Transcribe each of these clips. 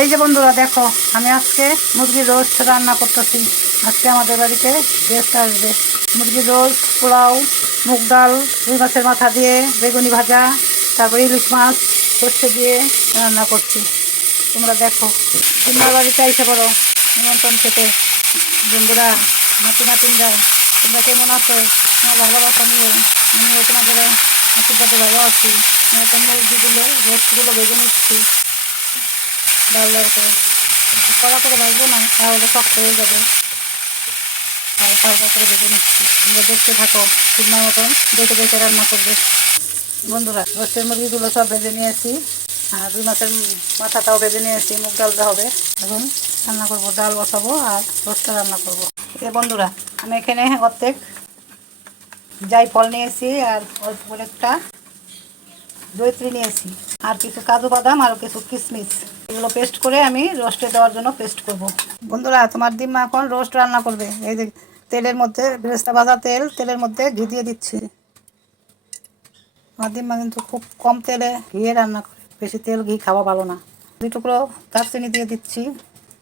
এই যে বন্ধুরা দেখো, আমি আজকে মুরগির রোস্ট রান্না করতেছি। আজকে আমাদের বাড়িতে গেস্ট আসবে। মুরগির রোস্ট, পোলাও, মুগ ডাল, রুই মাছের মাথা দিয়ে বেগুনি ভাজা, তারপরে ইলিশ মাছ সর্ষে দিয়ে রান্না করছি। তোমরা দেখো, তোমরা বাড়িতে আইসে পড়ো নিমন্ত্রণ খেতে। বন্ধুরা, নাতি নাতিনরা, তোমরা কেমন আছো? তোমার ভালোবাসা নিয়ে আমিও তোমাদের আশীর্বাদে ভালো আছি। মুরগিগুলো রোস্টগুলো ভেজে নিচ্ছি ডাল করে। কড়া করে ভাজবো না, তাহলে শক্ত হয়ে যাবে। আর হালকা করে ভেজে নিচ্ছি। তোমরা দেখতে থাকো, ঠিকঠাক মতন দেখে দেখে রান্না করবে। বন্ধুরা, রোস্টের মুরগিগুলো সব ভেজে নিয়েছি, আর রুই মাছের মাথাটাও ভেজে নিয়েছি। মুগ ডালটা হবে, এখন রান্না করবো। ডাল বসাবো আর রোস্টটা রান্না করবো। এই বন্ধুরা, আমি এখানে অর্ধেক জায়ফল নিয়েছি, আর অল্প অনেকটা জয়িত্রী নিয়েছি, আর কিছু কাজু বাদাম, আর কিছু কিশমিশ। এগুলো পেস্ট করে আমি রোস্টে দেওয়ার জন্য পেস্ট করব। বন্ধুরা, তোমার দিম্মা এখন রোস্ট রান্না করবে। এই যে তেলের মধ্যে বেরেস্তা ভাজা তেলের মধ্যে ঘি দিয়ে দিচ্ছি। আমার দিম্মা কিন্তু খুব কম তেলে ঘিয়ে রান্না করে, বেশি তেল ঘি খাওয়া ভালো না। 2 টুকরো দারচিনি দিয়ে দিচ্ছি,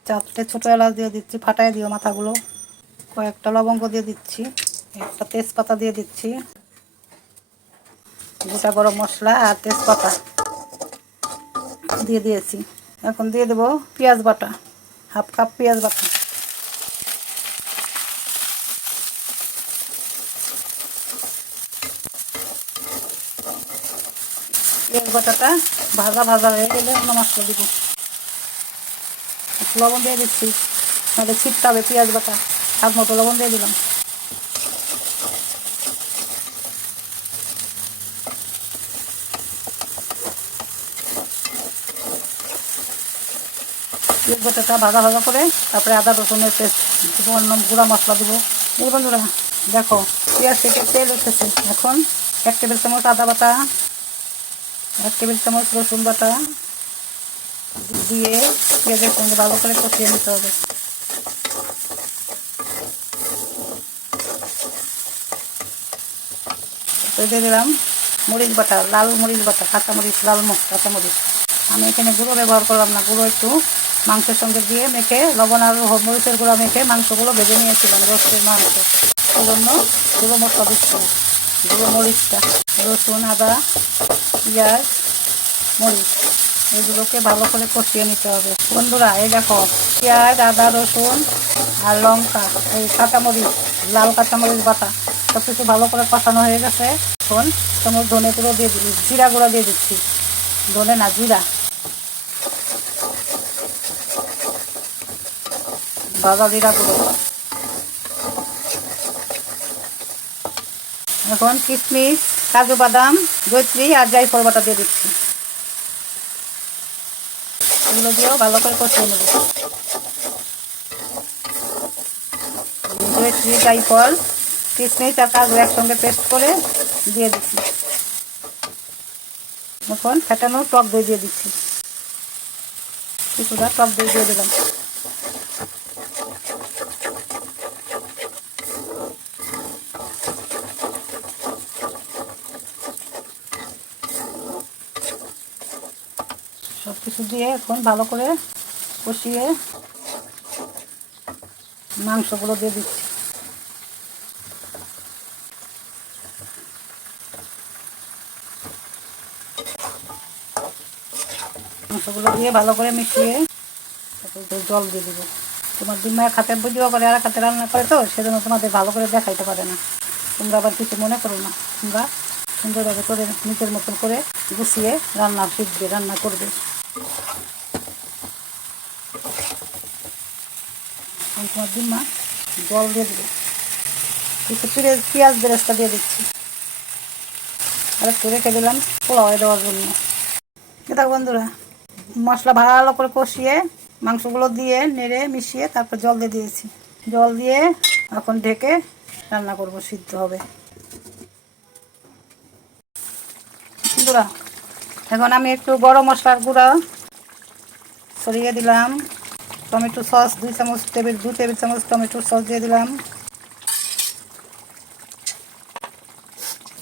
4টে ছোটো এলাচ দিয়ে দিচ্ছি, ফাটাই দিও মাথাগুলো। কয়েকটা লবঙ্গ দিয়ে দিচ্ছি, একটা তেজপাতা দিয়ে দিচ্ছি, গোটা গরম মশলা আর তেজপাতা দিয়ে দিয়েছি। এখন দিয়ে দেবো পেঁয়াজ বাটা, 1/2 কাপ পেঁয়াজ বাটা। পেঁয়াজ বাটাটা ভাজা ভাজা হয়ে গেলে অন্য মশলা দিব। লবণ দিয়ে দিচ্ছি, তাহলে ছিটতে হবে পেঁয়াজ বাটা। স্বাদ মতো লবণ দিয়ে দিলাম। পেঁয়াজ বাটাটা ভাজা ভাজা করে তারপরে আদা রসুনের পেস্ট দিব, অন্য গুঁড়া মশলা দেবো। এই বন্ধুরা দেখো, পেঁয়াজ থেকে তেল উঠেছে। এখন 1 টেবিল চামচ আদা বাটা, 1 টেবিল চামচ রসুন বাটা দিয়ে পেঁয়াজের সঙ্গে ভালো করে কষিয়ে নিতে হবে। দিয়ে দিলাম মরিচ বাটা, লাল মরিচ বাটা, কাঁচামরিচ, লাল কাঁচামরিচ। আমি এখানে গুঁড়ো ব্যবহার করলাম না, গুঁড়ো একটু মাংসের সঙ্গে দিয়ে মেখে, লবণ আর মরিচের গুঁড়ো মেখে মাংসগুলো ভেজে নিয়েছিলাম। রোস্টের মাংস, সেই জন্য গুঁড়ো মশলা দিচ্ছি। গুঁড়ো মরিচটা, রসুন, আদা, পেঁয়াজ, মরিচ এগুলোকে ভালো করে কষিয়ে নিতে হবে। বন্ধুরা, এই দেখো, পেঁয়াজ, আদা, রসুন আর লঙ্কা, এই কাঁচামরিচ, লাল কাঁচামরিচ বাটা সব কিছু ভালো করে কষানো হয়ে গেছে। এখন তোমার ধনে গুঁড়ো দিয়ে দিচ্ছি, জিরা গুঁড়ো দিয়ে দিচ্ছি। ধনে না, জিরা, ভাজা জিরা গুঁড়ো। এখন কিশমিশ, কাজু বাদাম, জয়িত্রী আর জায়ফল বাটা দিয়ে দিচ্ছি। এগুলো দিয়েও ভালো করে কষিয়ে নেব। জয়িত্রী, জায়ফল, কিশমিশ আর কাজু একসঙ্গে পেস্ট করে দিয়ে দিচ্ছি। এখন ফেটানো টক দই দিয়ে দিচ্ছি, কিছুটা টক দই দিয়ে দিলাম। সব কিছু দিয়ে এখন ভালো করে কষিয়ে মাংসগুলো দিয়ে দিচ্ছি। মাংসগুলো দিয়ে ভালো করে মিশিয়ে জল দিয়ে দেবো। তোমার দিন মায়ের খাতে ভিডিও করে আর খাতে রান্না করে, তো সেজন্য তোমাদের ভালো করে দেখাইতে পারে না। তোমরা আবার কিছু মনে করো না, তোমরা সুন্দরভাবে করে নিজের মতন করে গুছিয়ে রান্না শিখবে, রান্না করবে। তোমার দিন মা জল দিয়ে দেবে, কিছু পেঁয়াজ বেরেস্তা দিয়ে দিচ্ছি, আর একটু রেখে দিলাম পোলাও দেওয়ার জন্য। এটা বন্ধুরা, মশলা ভালো করে কষিয়ে মাংসগুলো দিয়ে নেড়ে মিশিয়ে তারপর জল দিয়ে দিয়েছি। জল দিয়ে এখন ঢেকে রান্না করব, সিদ্ধ হবে। বন্ধুরা, এখন আমি একটু গরম মশলার গুঁড়া ছড়িয়ে দিলাম। টমেটো সস 2 টেবিল চামচ টমেটো সস দিয়ে দিলাম,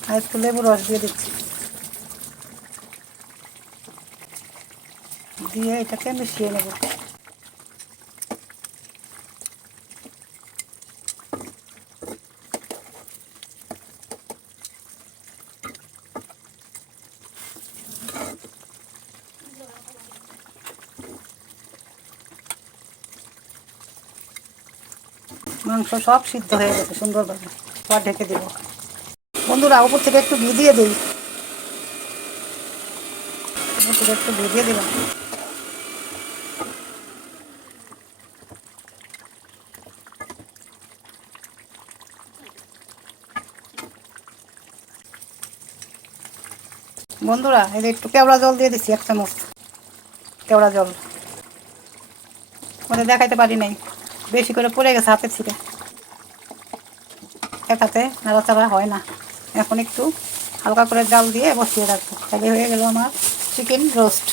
আর একটু লেবু রস দিয়ে দিচ্ছি। দিয়ে এটাকে মিশিয়ে নেব। মাংস সব সিদ্ধ হয়ে গেছে সুন্দরভাবে, আবার ঢেকে দেব। বন্ধুরা উপর থেকে একটু ঘি দিয়ে দিই, উপর থেকে একটু ঘি দিয়ে দিলাম। বন্ধুরা এই একটু কেওড়া জল দিয়ে দিচ্ছি, 1 চামচ কেওড়া জল। ওদের দেখাইতে পারি নাই, বেশি করে পড়ে গেছে হাতের ছিটে, এক হাতে নাড়াচাড়া হয় না। এখন একটু হালকা করে জাল দিয়ে বসিয়ে রাখবো, তাহলে হয়ে গেল আমার চিকেন রোস্ট।